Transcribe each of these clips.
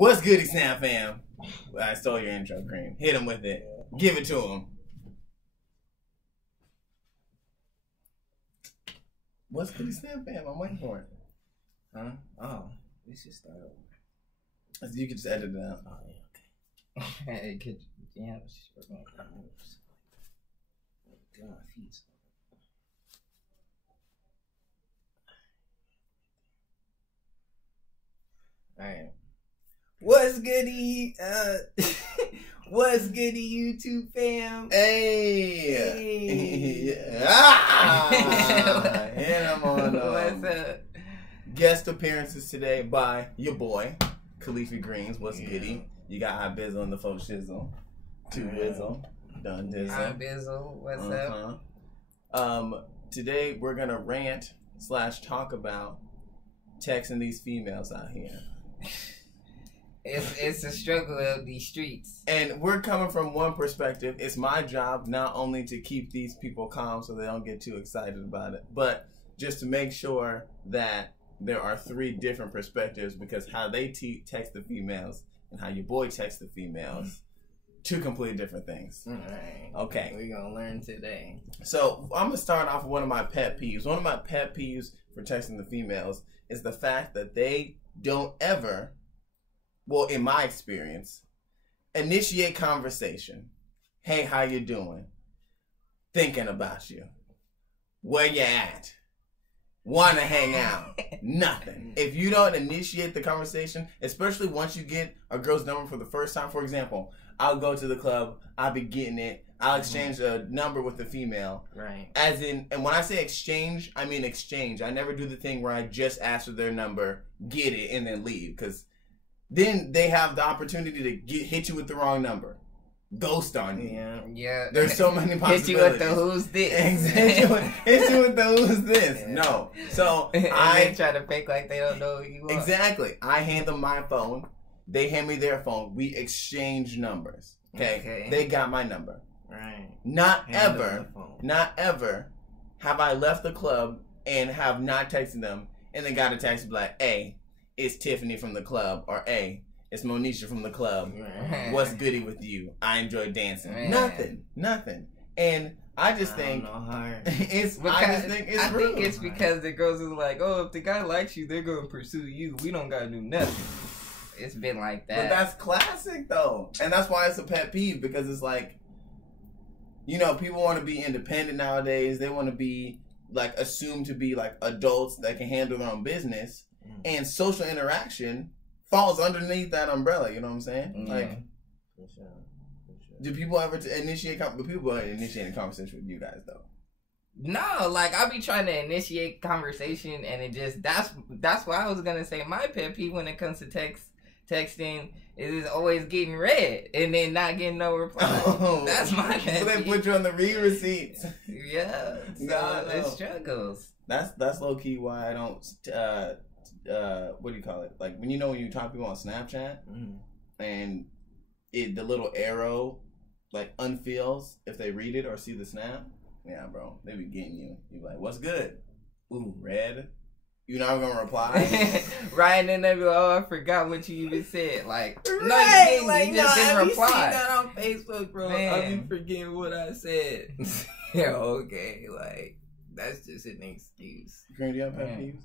What's goody, Snap fam? I stole your intro, Karim. Hit him with it. Give it to him. What's goody, Snap fam? I'm waiting for it. Huh? Oh, we should start over. You can just edit it out. Oh, yeah, okay. Yeah, God, feet. Alright. What's goody? What's goody, YouTube fam? Hey! Ah! And I'm on What's up? Guest appearances today by your boy, LeafyGreens. What's goody? You got Ibizzle and the folks shizzle. Ibizzle. Done dizzle. Ibizzle, what's up? Today we're gonna rant / talk about texting these females out here. It's a struggle of these streets. And we're coming from one perspective. It's my job not only to keep these people calm so they don't get too excited about it, but just to make sure that there are 3 different perspectives, because how they text the females and how your boy texts the females, 2 completely different things. Alright. Okay. We're going to learn today. So I'm going to start off with one of my pet peeves. One of my pet peeves for texting the females is the fact that they don't ever, well, in my experience, initiate conversation. Hey, how you doing? Thinking about you. Where you at? Want to hang out? Nothing. If you don't initiate the conversation, especially once you get a girl's number for the first time, for example, I'll go to the club, I'll be getting it, I'll exchange a number with the female. Right. As in, and when I say exchange, I mean exchange. I never do the thing where I just ask for their number, get it, and then leave, because then they have the opportunity to hit you with the wrong number. Ghost on you. Yeah. There's so many possibilities. Hit you with the who's this. Hit you with the who's this. Yeah. No. So they try to fake like they don't know who you are. Exactly. I hand them my phone. They hand me their phone. We exchange numbers. Okay. They got my number. Right. Not ever have I left the club and have not texted them and then got a text like, hey, it's Tiffany from the club, or hey, it's Monisha from the club. Right. What's goody with you? I enjoy dancing. Right. Nothing. And I just think I think it's because the girls is like, oh, if the guy likes you, they're gonna pursue you. We don't gotta do nothing. It's been like that. But that's classic though, and that's why it's a pet peeve, because it's like, you know, people want to be independent nowadays. They want to be like assumed to be like adults that can handle their own business, and social interaction falls underneath that umbrella. You know what I'm saying? Yeah. Like, for sure. Do people ever initiate? People are initiating conversation with you guys though. No, like I be trying to initiate conversation, and it just that's why I was gonna say my pet peeve when it comes to texting is always getting read and then not getting no reply. Oh, that's my pet peeve. So they put you on the read receipts. Yeah, so it struggles. That's low key why I don't. What do you call it? Like when you talk to people on Snapchat, and the little arrow like unfills if they read it or see the snap. Yeah, bro, they be getting you. You be like, what's good? Ooh, red. You not gonna reply? Right, and then they be like, oh, I forgot what you even said. Like, right, no, you didn't. like, You just didn't reply. I be seeing that on Facebook, bro. Man. I be forgetting what I said. Yeah, okay, like that's just an excuse. Green, do you have pet peeves?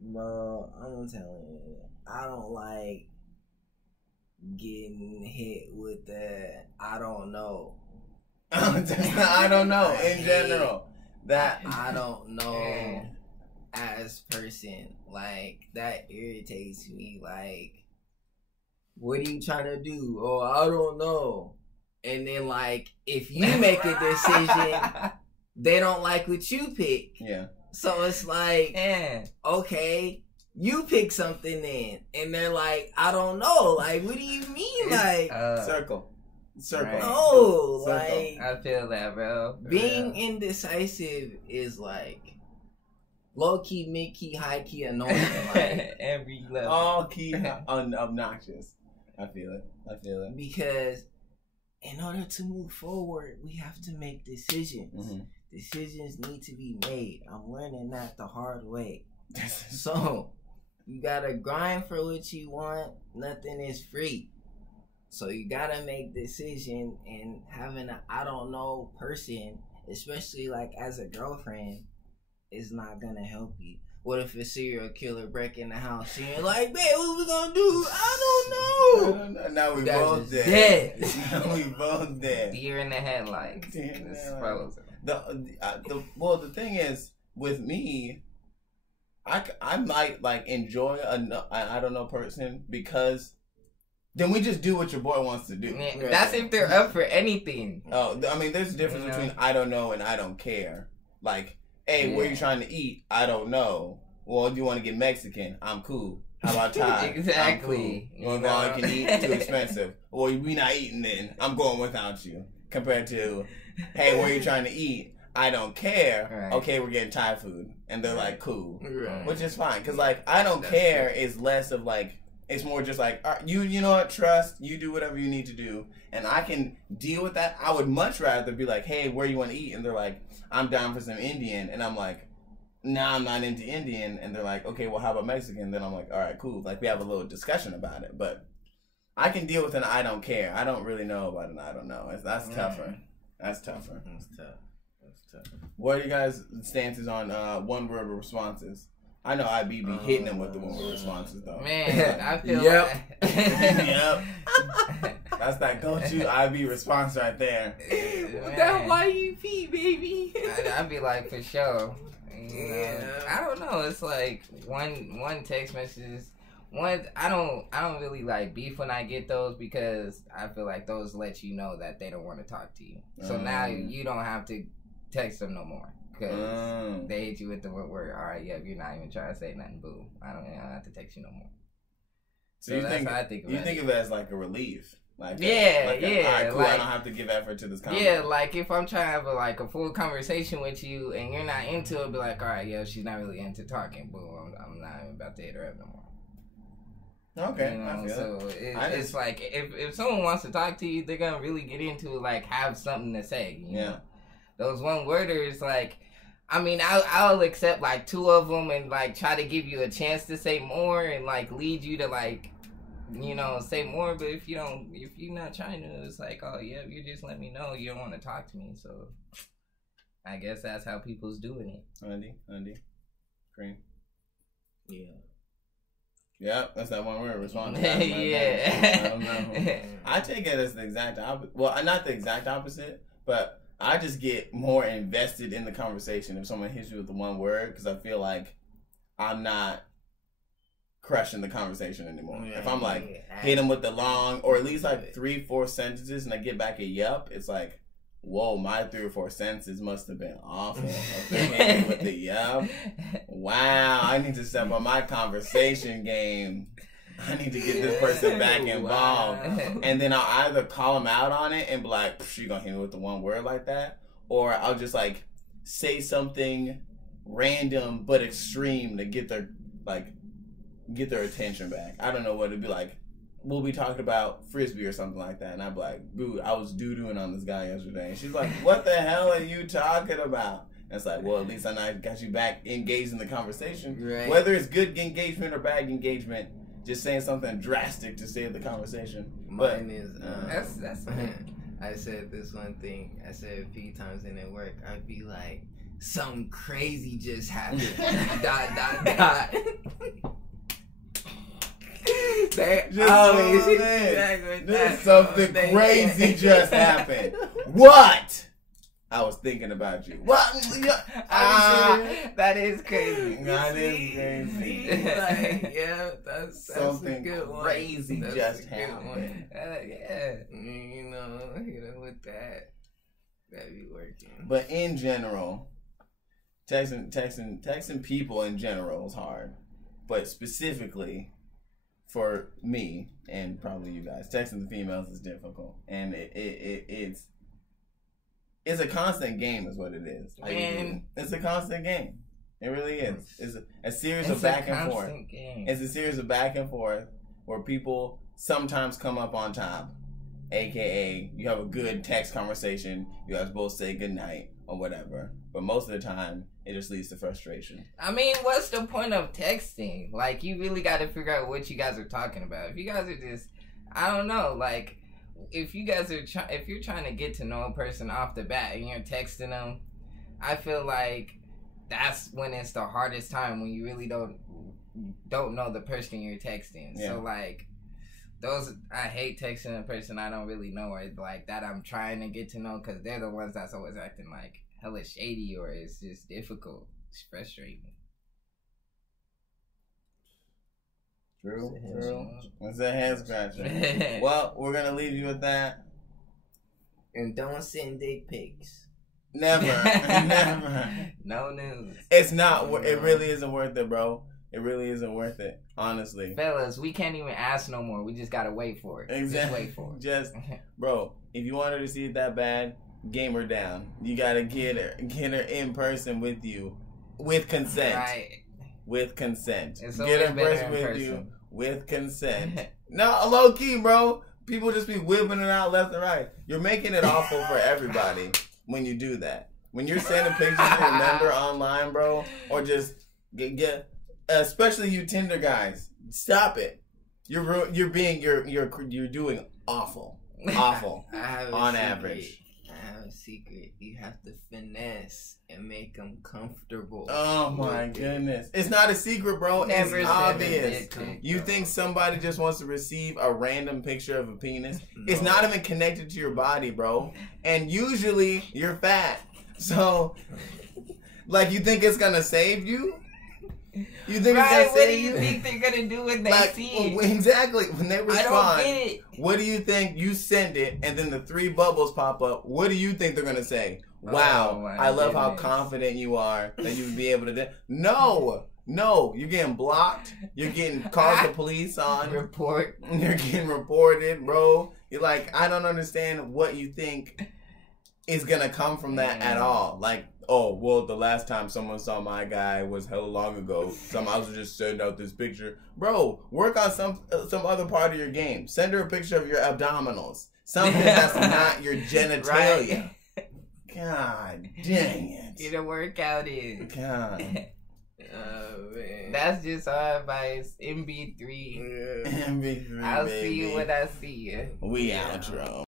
Bro, I'm telling you, I don't like getting hit with that. I don't know. I don't know in general. That I don't know as person. Like that irritates me. Like, what are you trying to do? Oh, I don't know. And then like if you make a decision, they don't like what you pick. Yeah. So it's like, okay, you pick something then, and they're like, I don't know. Like, what do you mean? Like, circle. Right. No, circle. Like, I feel that, bro. Being indecisive is like low key, mid key, high key, annoying. Like every level, all key, obnoxious. I feel it. Because in order to move forward, we have to make decisions. Mm-hmm. Decisions need to be made. I'm learning that the hard way. So you gotta grind for what you want. Nothing is free. So you gotta make decision, and having a I don't know person, especially like as a girlfriend, is not gonna help you. What if a serial killer break in the house and you're like, man, what we gonna do? I don't know. Now we both dead. Now we both dead. Deer in the headlights. It's frozen. The thing is, with me, I might like enjoy I don't know person because then we just do what your boy wants to do. Yeah, right. That's if they're up for anything. Oh, I mean, there's a difference between I don't know and I don't care. Like, hey, where you trying to eat? I don't know. Well, if you want to get Mexican, I'm cool. How about Thai? Exactly. I'm cool. You know, all you can eat, too expensive. Well, we not eating then. I'm going without you. Compared to, hey, where you trying to eat? I don't care. Right. Okay, we're getting Thai food. And they're like, cool. Right. Which is fine. Because, like, I don't care is less of, like, it's more just like, you know what, trust, you do whatever you need to do. And I can deal with that. I would much rather be like, hey, where you want to eat? And they're like, I'm down for some Indian. And I'm like, nah, I'm not into Indian. And they're like, okay, well, how about Mexican? Then I'm like, all right, cool. Like, we have a little discussion about it. But I can deal with an I don't care. I don't really know about an I don't know. That's tougher. That's tougher. That's tough. What are you guys' stances on one-word responses? I know IB be hitting them with the one-word responses, though. Man, I feel like... Yep. That's that go-to IB response right there. That YUP, baby. I'd be like, for sure. I don't know. It's like one text messages. I don't really like beef when I get those because I feel like those let you know that they don't want to talk to you. So now you don't have to text them no more because they hit you with the word. All right, yeah, you're not even trying to say nothing. Boo. I don't have to text you no more. So you think of it as like a relief. Like yeah. All right, cool. Like, I don't have to give effort to this conversation. Yeah, like if I'm trying to have a full conversation with you and you're not into it, be like, all right, yeah, she's not really into talking. Boom, I'm not even about to hit her up no more. Okay, you know, I feel so it's like if someone wants to talk to you, they're gonna really get into it, like have something to say. You know? Those one-worders, like, I mean, I'll accept like two of them and like try to give you a chance to say more and like lead you to like, you know, say more. But if you're not trying to, it's like, oh yeah, you just let me know you don't want to talk to me. So I guess that's how people's doing it. Andy, Karim. Yeah. Yeah, that's that one word response. Yeah. I don't know. I take it as the exact opposite. Well, not the exact opposite, but I just get more invested in the conversation if someone hits you with the one word because I feel like I'm not crushing the conversation anymore. Yeah, if I'm like hit them with the long or at least like 3-4 sentences and I get back a yup, it's like, whoa, my 3 or 4 sentences must have been awful. With the yup. Wow, I need to step on my conversation game. I need to get this person back involved. Wow. And then I'll either call them out on it and be like, you gonna hit me with the one word like that? Or I'll just like say something random but extreme to get their attention back. I don't know what it'd be like. We'll be talking about Frisbee or something like that. And I'd be like, boo, I was doo-dooing on this guy yesterday. And she's like, what the hell are you talking about? And it's like, well, at least I got you back engaged in the conversation. Right. Whether it's good engagement or bad engagement, just saying something drastic to save the conversation. Mine is, that's I said this one thing. I said a few times in at work. I'd be like, something crazy just happened. ... Something crazy just happened. What? I was thinking about you. What? That is crazy. That is crazy. Like, yeah, that's something a good one. Crazy that's just happened. Yeah, you know, with that be working. But in general, texting people in general is hard. But specifically for me and probably you guys, texting the females is difficult, and it's a constant game, is what it is. It's a constant game. It really is. It's a series of back and forth. It's a series of back and forth where people sometimes come up on top, aka you have a good text conversation. You guys both say good night or whatever, but most of the time it just leads to frustration. I mean, what's the point of texting? Like, you really got to figure out what you guys are talking about. If you guys are just, I don't know, like, if you guys are if you're trying to get to know a person off the bat and you're texting them, I feel like that's when it's the hardest time, when you really don't know the person you're texting. Yeah. So like I hate texting a person I don't really know, or like that I'm trying to get to know, because they're the ones that's always acting like hella shady, or it's just difficult. It's frustrating. True. It's a head scratcher. Well, we're gonna leave you with that. And don't send dick pics. Never. Never. No news. It's not. It really isn't worth it, bro. It really isn't worth it, honestly. Fellas, we can't even ask no more. We just gotta wait for it. Exactly. Just wait for it. Bro, if you want her to see it that bad, game her down. You gotta get her in person with you, with consent. Right. With consent. It's get her in person with you with consent. No, low key, bro. People just be whipping it out left and right. You're making it awful for everybody when you do that. When you're sending pictures to your member online, bro, or just get especially you Tinder guys, stop it. You're doing awful on average. I have a secret. You have to finesse and make them comfortable. Oh my goodness. It's not a secret, bro. Never it's obvious. You think somebody just wants to receive a random picture of a penis? No. It's not even connected to your body, bro. And usually you're fat. So, like, you think it's gonna save you? You think it's gonna what do you think they're gonna do when they see it? Exactly. When they respond, I don't get it. What do you think? You send it, and then the 3 bubbles pop up. What do you think they're gonna say? Wow, I love how confident you are that you would be able to do. No, you're getting blocked. You're getting called the police on. Report. You're getting reported, bro. You're like, I don't understand what you think is gonna come from that at all. Like, oh, well, the last time someone saw my guy was hella long ago. Some I was just sending out this picture. Bro, work on some other part of your game. Send her a picture of your abdominals. Something that's not your genitalia. Right. God dang it. Get a workout in. God. Man. That's just our advice. MB3. MB3, I'll baby. see you when I see you. We outro.